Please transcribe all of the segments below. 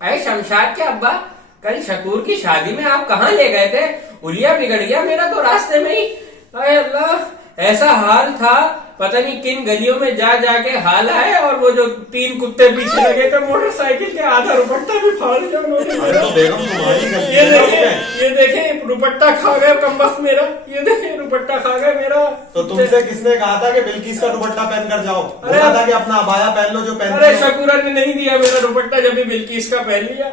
अरे शमशाद के अब्बा, कल शकूर की शादी में आप कहाँ ले गए थे? उलिया बिगड़ गया मेरा तो रास्ते में ही। अरे अल्लाह, ऐसा हाल था, पता नहीं किन गलियों में जा जाके हाल आए, और वो जो 3 कुत्ते पीछे लगे थे मोटरसाइकिल के, आधा दुपट्टा भी फाड़ दिया उन्होंने। अरे तो बेगम तुम्हारी गलती ये है। देखे, ये देखे दुपट्टा खा गए कमबख्त मेरा, ये देखे दुपट्टा खा गए मेरा। तो तुमसे किसने कहा था कि बिल्किस का दुपट्टा पहन कर जाओ? बोला था कि अपना अबाया पहन लो जो पहन। अरे शकूरा ने नहीं दिया मेरा दुपट्टा, जब भी बिल्किस का पहन लिया।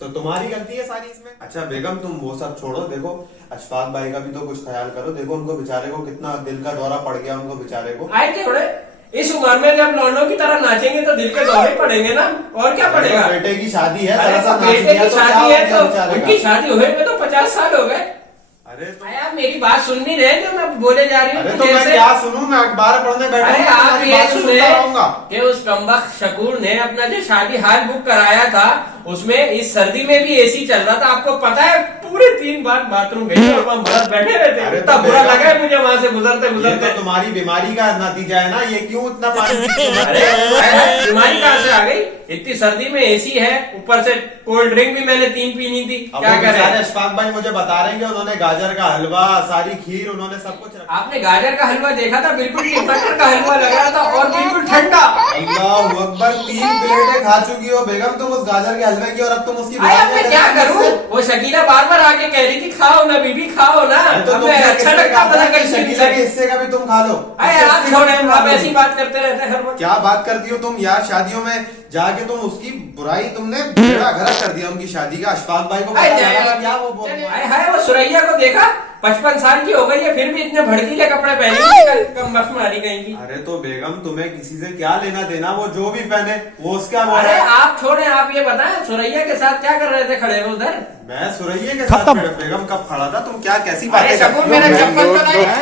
तो तुम्हारी गलती है सारी इसमें। अच्छा बेगम, तुम वो सब छोड़ो, देखो अशफाक भाई का भी तो कुछ ख्याल करो। देखो उनको बेचारे को कितना दिल का दौरा पड़ गया, उनको बेचारे को। आए थे थोड़े, इस उम्र में जब लौंडों की तरह नाचेंगे तो दिल के दौरे पड़ेंगे ना, और क्या पड़ेगा। बेटे की शादी है, अरे जरा सा तो नाच बेटे दिया की तो शादी क्या है, हो गया तो बेचारे उनकी का? शादी हुए में तो 50 साल हो गए। अरे तो आप मेरी बात सुन नहीं रहे जो मैं बोले जा रही हूँ? अरे तो मैं क्या सुनूं? मैं अखबार पढ़ने बैठा अरे हूं, आप तुम्हारी ये बातें सुने सुनता रहूंगा। कि उस कमबख्त शकूर ने अपना जो शादी हाल बुक कराया था, उसमें इस सर्दी में भी एसी चल रहा था। आपको पता है, पूरे 3 बार बाथरूम गई और वहाँ मर्द बैठे रहते। अरे इतना तो बुरा बेगम, लगा है मुझे वहां से गुजरते ये गुजरते। तो तुम्हारी बीमारी का नतीजा है ना। ये क्यों इतना पानी पीते हो? अरे बीमारी कहाँ से आ गई? इतनी सर्दी में एसी है, ऊपर से कोल्ड ड्रिंक भी मैंने 3 पीनी थी। अब क्या वो करें? बेचारे अशफाक भाई मुझे बता रहे हैं कि उन्होंने गाजर का हलवा, सारी खीर, उन्होंने सब कुछ रखा। आपने गाजर का हलवा देखा था? बिल्कुल टमाटर का हलवा लग रहा था, और बिल्कुल ठंडा। अल्लाह अकबर, 3 प्लेटें खा चुकी हो बेगम तुम उस गाजर के हलवे की, और अब तुम उसकी अरे अब मैं बुराइयां क्या कर रही हो करूं? मुझसे। वो शकीला बार बार आके कह रही थी खाओ ना बीबी, खाओ ना। अरे तो अब तुम मैं क्या अच्छा किसने लगता कहा था था ना कि शकीला के हिस्से का भी तुम खा लो? अरे इसके आप हिस्से का छोड़े, भी तुम खा आप लो। ऐसी बात करते रहते हैं हर वक्त। क्या बात करती हो तुम यार? शादियों में जाके तुम उसकी बुराई, तुमने बेड़ा गर्क कर दिया उनकी शादी का। अशफाक भाई को पता लगा क्या वो बोल रहे हैं? हाय, वो सुरैया को देखा, 55 साल की हो गई है, फिर भी इतने भड़कीले कपड़े पहने, कमबख्त मारी गई। अरे तो बेगम, तुम्हें किसी से क्या लेना देना? वो जो भी पहने वो उसका बोल अरे रहा है। आप छोड़े, आप ये बताएं सुरैया के साथ क्या कर रहे थे खड़े हो उधर? मैं सुरैये के साथ बेगम कब खड़ा था? तुम क्या कैसी बातें अरे करती शकूर हो? मेरा चप्पल तो नहीं है।